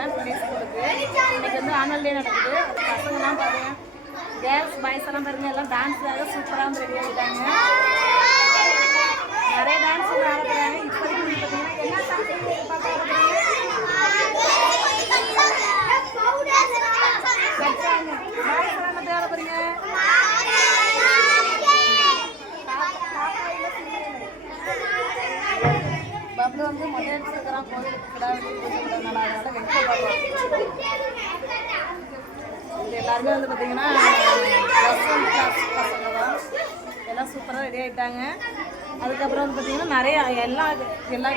வந்திருக்கிறேன் பிளே ஸ்கூலுக்கு. இன்னைக்கு வந்து ஆனுவல் டே நடக்குது. பசங்கள்லாம் பாருங்க, கேர்ள்ஸ் பாய்ஸ் எல்லாம் பாருங்க, எல்லாம் டான்ஸுக்காக சூப்பராக வந்து ரெடி ஆகிட்டாங்க. நிறைய டான்ஸ் ஆடுறாங்க. இப்போதைக்கு பார்த்தீங்கன்னா என்ன டான்ஸ் பார்க்குறாங்க? பாய்ஸ் எல்லாம் வந்து ஆட போறீங்க. பப்ளு வந்து மொட்டை அடிச்சிருக்கிறான் கோயிலுக்கு கிடாதுனால அதனால வெக்க பார்க்கலாம். இது எல்லாருமே வந்து பார்த்தீங்கன்னா +1 கிளாஸ் பசங்க தான். எல்லாம் சூப்பராக ரெடி ஆகிட்டாங்க. அதுக்கப்புறம் வந்து பார்த்தீங்கன்னா நிறைய எல்லா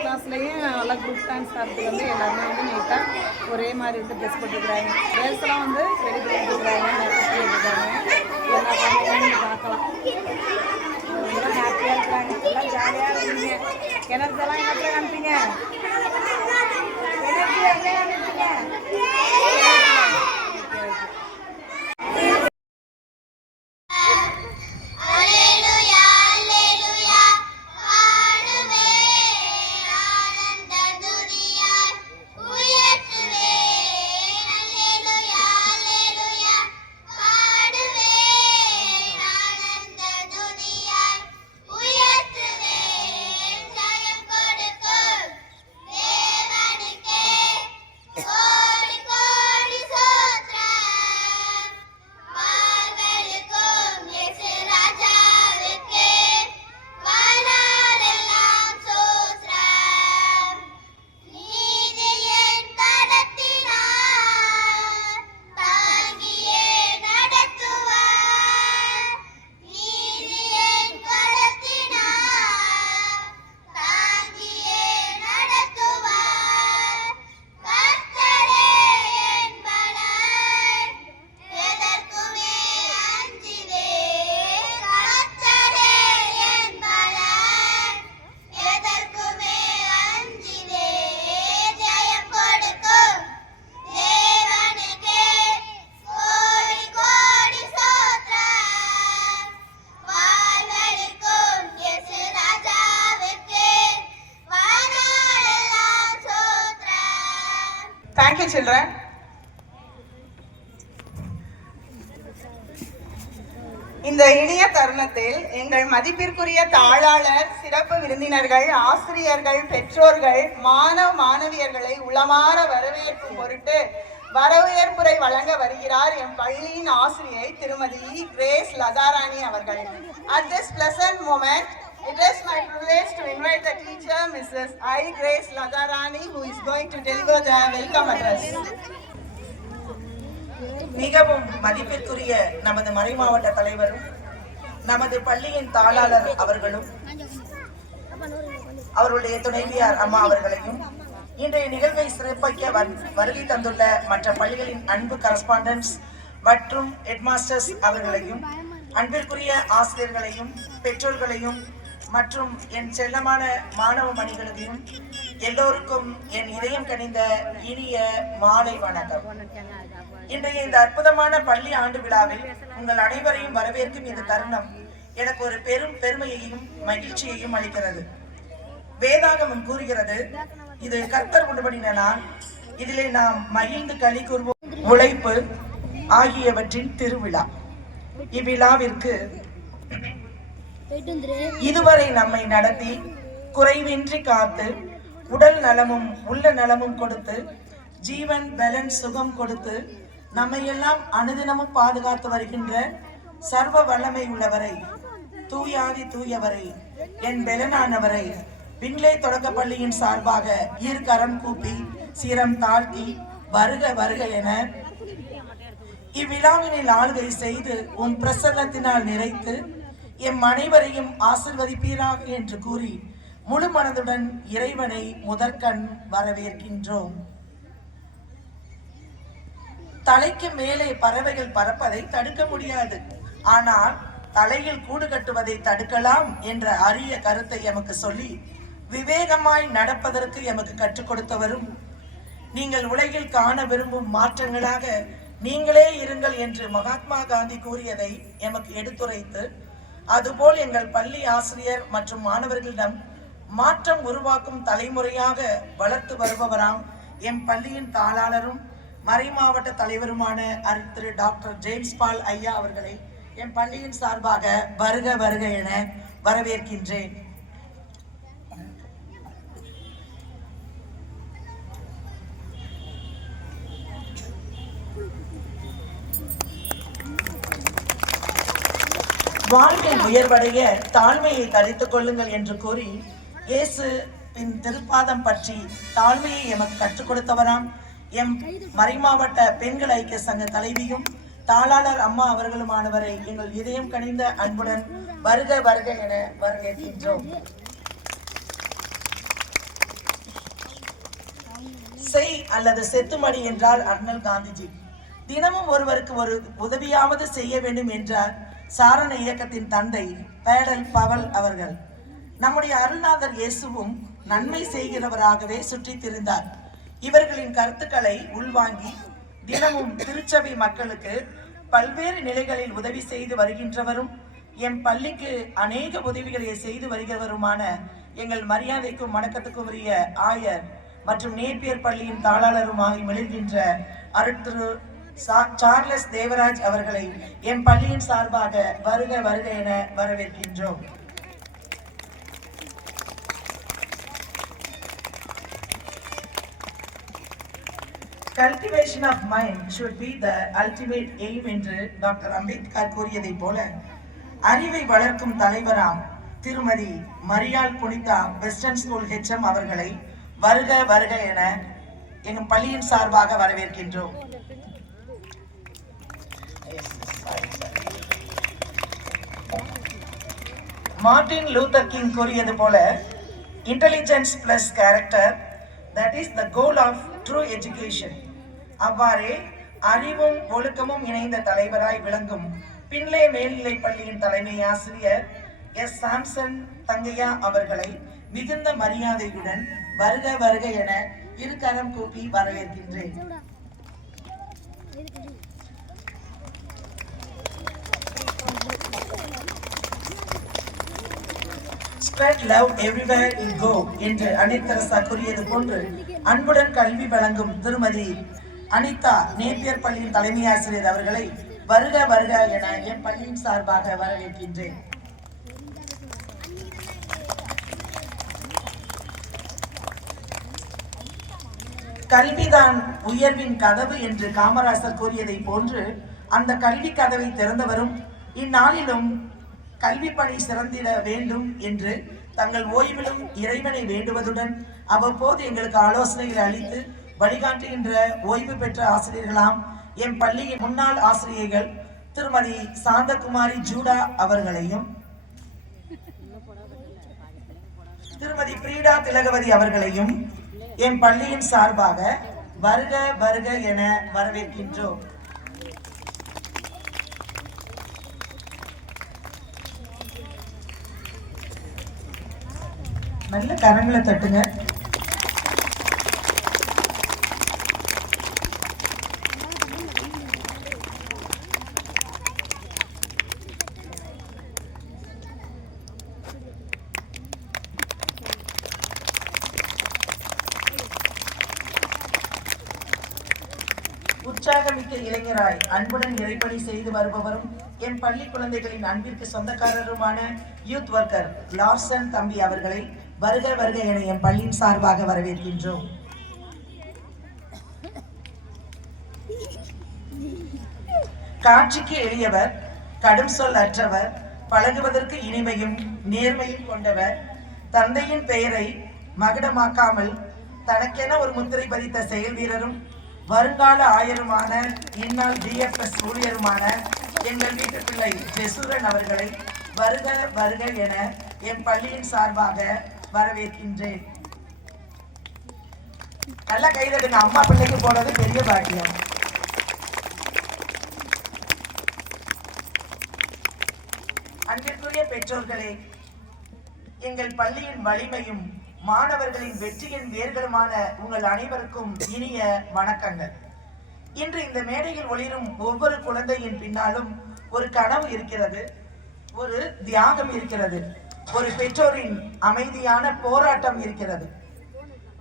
கிளாஸ்லேயும் நல்லா குரூப் டான்ஸ் ஆடுறதுக்கு வந்து எல்லாருமே வந்து நீட்டாக ஒரே மாதிரி வந்து ட்ரெஸ் போட்டுருக்குறாங்க. கேர்ள்ஸ்லாம் வந்து ரெடி பண்ணிட்டுருக்குறாங்க, மேக்கப் பண்ணிட்டுருக்காங்க. எல்லா பசங்களும் பார்க்கலாம். ரொம்ப ஹாப்பியாக இருக்கிறாங்க, எல்லாம் ஜாலியாக இருக்கீங்க. எனர்ஜெல்லாம் என்ன காமிப்பீங்க? எனர்ஜி எங்கே காமிப்பீங்க? Thank you, children. இந்த இனிய தருணத்தில் எங்கள் மதிப்பிற்குரிய தாளாளர், சிறப்பு விருந்தினர்கள், ஆசிரியர்கள், பெற்றோர்கள், மாணவியர்களை உளமாற வரவேற்கும் பொருட்டு வரவேற்புரை வழங்க வருகிறார் எம் பள்ளியின் ஆசிரியை திருமதி கிரேஸ் லதாராணி அவர்கள். At this pleasant moment, it is my privilege to invite the teacher, Mrs. I. Grace Ladharani, who is going to deliver the welcome address. மிகவும் மதிப்பிற்குரிய நமது மறைமாவட்ட தலைவரும் நமது பள்ளியின் தாளாளர் அவர்களும் அவருடைய துணைவியார் அம்மா அவர்களையும் இன்றைய நிகழ்வை சிறப்பிக்க வருகை தந்துள்ள மற்ற பள்ளிகளின் அன்பு கரஸ்பாண்டன்ட்ஸ் மற்றும் ஹெட்மாஸ்டர்ஸ் அவர்களையும், அன்பிற்குரிய ஆசிரியர்களையும், பெற்றோர்களையும் மற்றும் என் செல்லமான மாணவ மணிகளையும் எல்லோருக்கும் என் இதயம் கனிந்த இனிய மாலை வணக்கம். இன்றைய இந்த அற்புதமான பள்ளி ஆண்டு விழாவில் உங்கள் அனைவரையும் வரவேற்கும் இந்த தருணம் எனக்கு ஒரு பெரும் பெருமையையும் மகிழ்ச்சியையும் அளிக்கிறது. வேதாகமம் கூறுகிறது, இது கர்த்தர் உண்டுபடின நாள், இதிலே நாம் மகிழ்ந்து களி கூறுவோம், உழைப்பு ஆகியவற்றின் திருவிழா. இவ்விழாவிற்கு இதுவரை நம்மை நடத்தி குறைவின்றி காத்து உடல் நலமும் உள்ள நலமும் கொடுத்து ஜீவன் பலன் சுகம் கொடுத்து நம்மையெல்லாம் அனுதினமும் பாதுகாத்து வருகின்ற சர்வ வல்லமை உள்ளவரை, தூயாதி தூயவரை, என் பலனானவரை விண்லை தொடக்க பள்ளியின் சார்பாக ஈர்கரம் கூப்பி சிரம் தாழ்த்தி வருக வருக என இவ்விழாவினில் ஆளுகை செய்து உன் பிரசன்னத்தினால் நிறைத்து எம் அனைவரையும் ஆசிர்வதிப்பீராக என்று கூறி முழு மனதுடன் இறைவனை முதற்கண் வரவேற்கின்றோம். தலைக்கு மேலே பறவைகள் பறப்பதை தடுக்க முடியாது, ஆனால் தலையில் கூடு கட்டுவதை தடுக்கலாம் என்ற அரிய கருத்தை எமக்கு சொல்லி விவேகமாய் நடப்பதற்கு எமக்கு கற்றுக் கொடுத்தவரும், நீங்கள் உலகில் காண விரும்பும் மாற்றங்களாக நீங்களே இருங்கள் என்று மகாத்மா காந்தி கூறியதை எமக்கு எடுத்துரைத்து, அதுபோல் எங்கள் பள்ளி ஆசிரியர் மற்றும் மாணவர்களிடம் மாற்றம் உருவாக்கும் தலைமுறையாக வளர்த்து வருபவராம் எம் பள்ளியின் தாளாளரும் மறைமாவட்ட தலைவருமான திரு டாக்டர் ஜேம்ஸ் பால் ஐயா அவர்களை என் பள்ளியின் சார்பாக வருக வருக என வரவேற்கின்றேன். வாழ்வில் உயர்வடைய தாழ்மையை தரித்துக் கொள்ளுங்கள் என்று கூறி இயேசுவின் திருப்பாதம் பற்றி தாழ்மையை எமக்கு கற்றுக் கொடுத்தவராம் எம் மறைமாவட்ட பெண்கள் ஐக்கிய சங்க தலைவியும் தாளாளர் அம்மா அவர்களுமானவரை எங்கள் இதயம் கனிந்த அன்புடன் வருக வருக என வரவேற்கின்றோம். செய் அல்லது செத்துமடி என்றார் அண்ணல் காந்திஜி. தினமும் ஒருவருக்கு ஒரு உதவியாவது செய்ய வேண்டும் என்றார் சாரண இயக்கத்தின் தந்தை பேடல் பவல் அவர்கள். நம்முடைய அருள்நாதர் இயேசுவும் நன்மை செய்கிறவராகவே சுற்றி திரிந்தார். இவர்களின் கருத்துக்களை உள்வாங்கி தினமும் திருச்சபை மக்களுக்கு பல்வேறு நிலைகளில் உதவி செய்து வருகின்றவரும் எம் பள்ளிக்கு அநேக உதவிகளை செய்து வருகிறவருமான எங்கள் மரியாதைக்கும் வணக்கத்துக்கும் உரிய ஆயர் மற்றும் நேப்பியர் பள்ளியின் தாளாளருமாகி மிளிர்கின்ற அருட்திரு சார்லஸ் தேவராஜ் அவர்களை என் பள்ளியின் சார்பாக வருக வருக என வரவேற்கின்றோம். Cultivation of mind should be the ultimate aim என்று டாக்டர் அம்பேத்கர் கூறியதை போல அறிவை வளர்க்கும் தலைவராம் திருமதி மரியாள் புனிதா வெஸ்டர்ன் ஸ்கூல் HM அவர்களை வருக வருக என எங்கள் பள்ளியின் சார்பாக வரவேற்கின்றோம். மார்ட்டின் லூதர் கிங் கூறியது போல intelligence plus character that is the goal of true education. அவ்வாறே அறிவும் ஒழுக்கமும் இணைந்த தலைவராய் விளங்கும் பின்லே மேல்நிலை பள்ளியின் தலைமை ஆசிரியர் எஸ் சாம்சன் தங்கையா அவர்களை மிகுந்த மரியாதையுடன் வருக வருக என இருகரம் கூப்பி வரவேற்கின்றேன். Spread love everywhere you go என்று அனிதரசா கூறியது போன்று அன்புடன் கல்வி வழங்கும் திருமதி அனிதா நேப்பியர் பள்ளியின் தலைமை ஆசிரியர் அவர்களை வருக வருக என என் பள்ளியின் சார்பாக வரவேற்கின்றேன். கல்விதான் உயர்வின் கதவு என்று காமராசர் கூறியதை போன்று அந்த கல்வி கதவை திறந்தவரும் இந்நாளிலும் கல்வி பணி சிறந்திட வேண்டும் என்று தங்கள் ஓய்விலும் இறைவனை வேண்டுவதுடன் அவ்வப்போது எங்களுக்கு ஆலோசனைகளை அளித்து வழிகாட்டுகின்ற ஓய்வு பெற்ற ஆசிரியர்களாம் என் பள்ளியின் முன்னாள் ஆசிரியர்கள் திருமதி சாந்தகுமாரி ஜூடா அவர்களையும் திருமதி பிரீடா திலகவதி அவர்களையும் என் பள்ளியின் சார்பாக வருக வருக என வரவேற்கின்றோம். நல்ல கரங்களை தட்டுங்க. உற்சாகமிக்க இளைஞராய் அன்புடன் இறைப்பணி செய்து வருபவரும் என் பள்ளி குழந்தைகளின் அன்பிற்கு சொந்தக்காரருமான யூத் ஒர்க்கர் லார்சன் தம்பி அவர்களை வருக வருக என என் பள்ளியின் சார்பாக வரவேற்கின்றோம். காட்சிக்கு எளியவர், கடும் சொல் அற்றவர், பழகுவதற்கு இனிமையும் நேர்மையும் கொண்டவர், தந்தையின் பெயரை மகுடமாக்காமல் தனக்கென ஒரு முத்திரை பதித்த செயல் வீரரும் வருங்கால ஆயருமான இந்நாள் DFS ஊழியருமான எங்கள் வீட்டு பிள்ளை ஜெசூரன் அவர்களை வருக வருக என என் பள்ளியின் சார்பாக வரவேற்கின்றேன். நல்லா கைதட்டுங்க. அம்மா பிள்ளைக்கு போனது பெரிய பாக்கியம். அன்பிற்குரிய பெற்றோர்களே, எங்கள் பள்ளியின் வலிமையும் மாணவர்களின் வெற்றியின் வேர்களுமான உங்கள் அனைவருக்கும் இனிய வணக்கங்கள். இன்று இந்த மேடையில் ஒளிரும் ஒவ்வொரு குழந்தையின் பின்னாலும் ஒரு கனவு இருக்கிறது, ஒரு தியாகம் இருக்கிறது, ஒரு பெற்றோரின் அமைதியான போராட்டம் இருக்கிறது.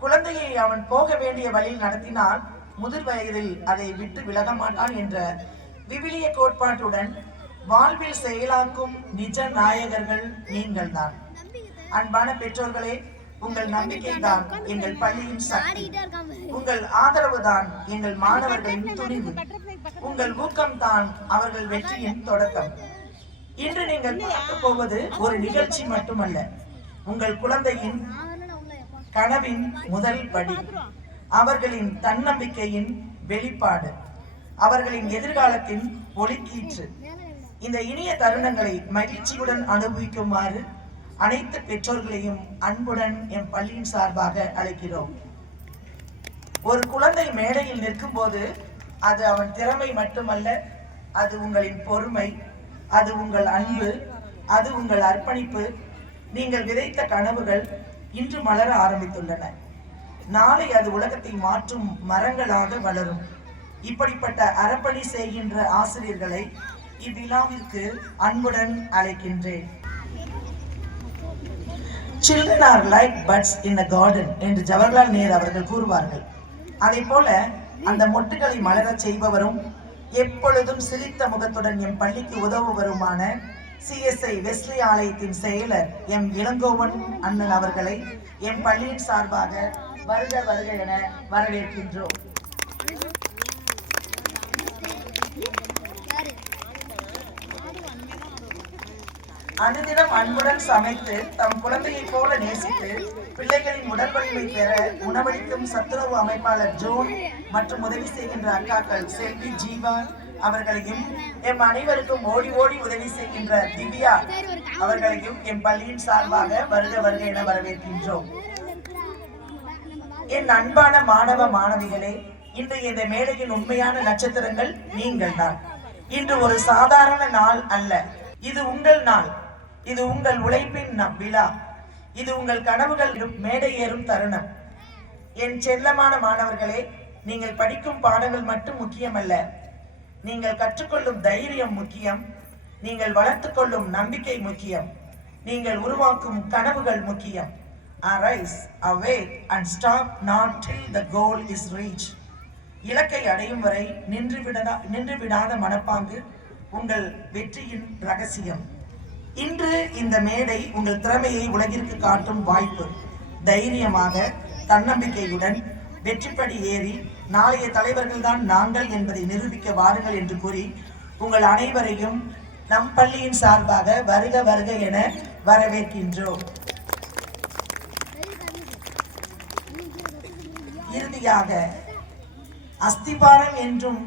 குழந்தையை அவன் போக வேண்டிய வழியில் நடத்தினால் முதிர் வயதில் அதை விட்டு விலக மாட்டான் என்ற விவிலிய கோட்பாட்டுடன் வாழ்வில் செயலாக்கும் நிஜ நாயகர்கள் நீங்கள் தான். அன்பான பெற்றோர்களே, உங்கள் நம்பிக்கை தான் எங்கள் பள்ளியின் சக்தி. உங்கள் ஆதரவு தான் எங்கள் மாணவர்களின் துணிவு. உங்கள் ஊக்கம் தான் அவர்கள் வெற்றியின் தொடக்கம். இன்று நீங்கள் பார்க்க போவது ஒரு நிகழ்ச்சி மட்டுமல்ல, உங்கள் குழந்தையின் கனவின் முதல் படி, அவர்களின் தன்னம்பிக்கையின் வெளிப்பாடு, அவர்களின் எதிர்காலத்தின் ஒளிக்கீற்று. இந்த இனிய தருணங்களை மகிழ்ச்சியுடன் அனுபவிக்குமாறு அனைத்து பெற்றோர்களையும் அன்புடன் என் பள்ளியின் சார்பாக அழைக்கிறோம். ஒரு குழந்தை மேடையில் நிற்கும் போது அது அவன் திறமை மட்டுமல்ல, அது உங்களின் பொறுமை, அது உங்கள் அன்பு, அது உங்கள் அர்ப்பணிப்பு. நீங்கள் விதைத்த கனவுகள் இன்று மலர ஆரம்பித்துள்ளன. நாளை அது உலகத்தை மாற்றும் மரங்களாக வளரும். இப்படிப்பட்ட அர்ப்பணி செய்கின்ற ஆசிரியர்களை இவ்விழாவிற்கு அன்புடன் அழைக்கின்றேன். Children are like buds in a garden என்று ஜவஹர்லால் நேரு அவர்கள் கூறுவார்கள். அதை போல அந்த மொட்டுகளை மலரச் செய்பவரும் எப்பொழுதும் சிரித்த முகத்துடன் எம் பள்ளிக்கு உதவுவருமான CSI வெஸ்லி ஆலயத்தின் செயலர் எம் இளங்கோவன் அண்ணன் அவர்களை எம் பள்ளியின் சார்பாக வருக வருக என வரவேற்கின்றோம். அனுதினம் அன்புடன் சமைத்து தம் குழந்தையை போல நேசித்து பிள்ளைகளின் உடல் வலிமை பெற உணவளிக்கும் சத்துணவு அமைப்பாளர் ஜோன் மற்றும் உதவி செய்கின்ற அக்காக்கள் செல்வி, ஜீவா அவர்களையும் எம் அனைவருக்கும் ஓடி ஓடி உதவி செய்கின்ற திவ்யா அவர்களையும் எம் பள்ளியின் சார்பாக வருக வருக என வரவேற்கின்றோம். என் அன்பான மாணவ மாணவிகளே, இன்றைய இந்த மேடையின் உண்மையான நட்சத்திரங்கள் நீங்கள் தான். இன்று ஒரு சாதாரண நாள் அல்ல, இது உங்கள் நாள். இது உங்கள் உழைப்பின் விழா. இது உங்கள் கனவுகள் மேடை ஏறும் தருணம். என் செல்லமான மாணவர்களே, நீங்கள் படிக்கும் பாடங்கள் மட்டும் முக்கியமல்ல, நீங்கள் கற்றுக்கொள்ளும் தைரியம் முக்கியம். நீங்கள் வளர்த்துக் கொள்ளும் நம்பிக்கை முக்கியம். நீங்கள் உருவாக்கும் கனவுகள் முக்கியம். Arise, awake and stop not till the goal is reached. இலக்கை அடையும் வரை நின்று விடாத மனப்பாங்கு உங்கள் வெற்றியின் ரகசியம். இன்று இந்த மேடை உங்கள் திறமையை உலகிற்கு காட்டும் வாய்ப்பு. தைரியமாக, தன்னம்பிக்கையுடன் வெற்றிப்படி ஏறி நாளைய தலைவர்கள் தான் நாங்கள் என்பதை நிரூபிக்க வாருங்கள் என்று கூறி உங்கள் அனைவரையும் நம் பள்ளியின் சார்பாக வருக வருக என வரவேற்கின்றோம். இறுதியாக, அஸ்திபாரம் என்றும்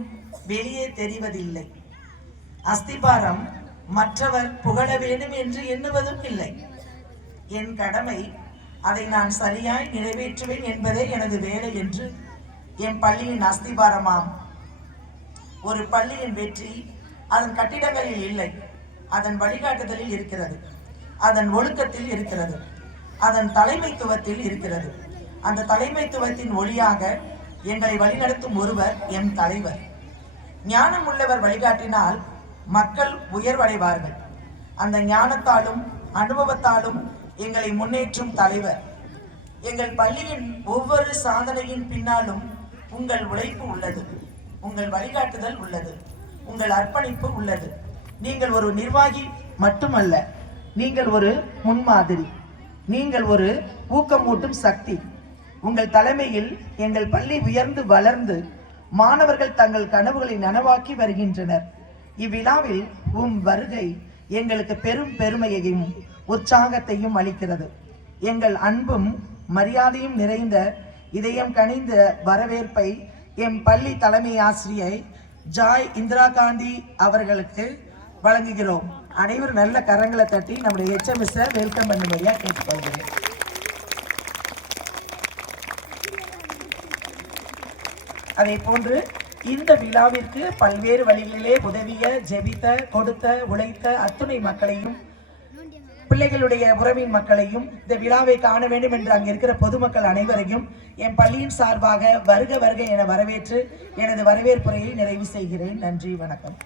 வெளியே தெரிவதில்லை. அஸ்திபாரம் மற்றவர் புகழ வேண்டும் என்று எண்ணுவதும் இல்லை. என் கடமை, அதை நான் சரியாய் நிறைவேற்றுவேன் என்பதே எனது வேலை என்று என் பள்ளியின் அஸ்திபாரமாம். ஒரு பள்ளியின் வெற்றி அதன் கட்டிடங்களில் இல்லை, அதன் வழிகாட்டுதலில் இருக்கிறது, அதன் ஒழுக்கத்தில் இருக்கிறது, அதன் தலைமைத்துவத்தில் இருக்கிறது. அந்த தலைமைத்துவத்தின் ஒளியாக எங்களை வழிநடத்தும் ஒருவர் எம் தலைவர். ஞானம் உள்ளவர் வழிகாட்டினால் மக்கள் உயர்வடைவார்கள். அந்த ஞானத்தாலும் அனுபவத்தாலும் எங்களை முன்னேற்றும் தலைவர். எங்கள் பள்ளியின் ஒவ்வொரு சாதனையின் பின்னாலும் உங்கள் உழைப்பு உள்ளது, உங்கள் வழிகாட்டுதல் உள்ளது, உங்கள் அர்ப்பணிப்பு உள்ளது. நீங்கள் ஒரு நிர்வாகி மட்டுமல்ல, நீங்கள் ஒரு முன்மாதிரி, நீங்கள் ஒரு ஊக்கமூட்டும் சக்தி. உங்கள் தலைமையில் எங்கள் பள்ளி உயர்ந்து வளர்ந்து மாணவர்கள் தங்கள் கனவுகளை நனவாக்கி வருகின்றனர். இவ்விழாவில் வருகை எங்களுக்கு பெரும் பெருமையையும் உற்சாகத்தையும் அளிக்கிறது. எங்கள் அன்பும் மரியாதையும் நிறைந்த இதயம் கனிந்த வரவேற்பை எம் பள்ளி தலைமை ஆசிரியை ஜாய் இந்திரா காந்தி அவர்களுக்கு வழங்குகிறோம். அனைவரும் நல்ல கரங்களை தட்டி நம்முடைய HMS வெல்கம் பண்ணும்படியா கேட்டுக்கொள்கிறேன். அதே போன்று இந்த விழாவிற்கு பல்வேறு வழிகளிலே உதவிய, ஜெபித்த, கொடுத்த, உழைத்த அத்துணை மக்களையும், பிள்ளைகளுடைய உறவின் மக்களையும், இந்த விழாவை காண வேண்டும் என்று அங்கே இருக்கிற பொதுமக்கள் அனைவரையும் என் பள்ளியின் சார்பாக வருக வருக என வரவேற்று எனது வரவேற்புரையை நிறைவு செய்கிறேன். நன்றி, வணக்கம்.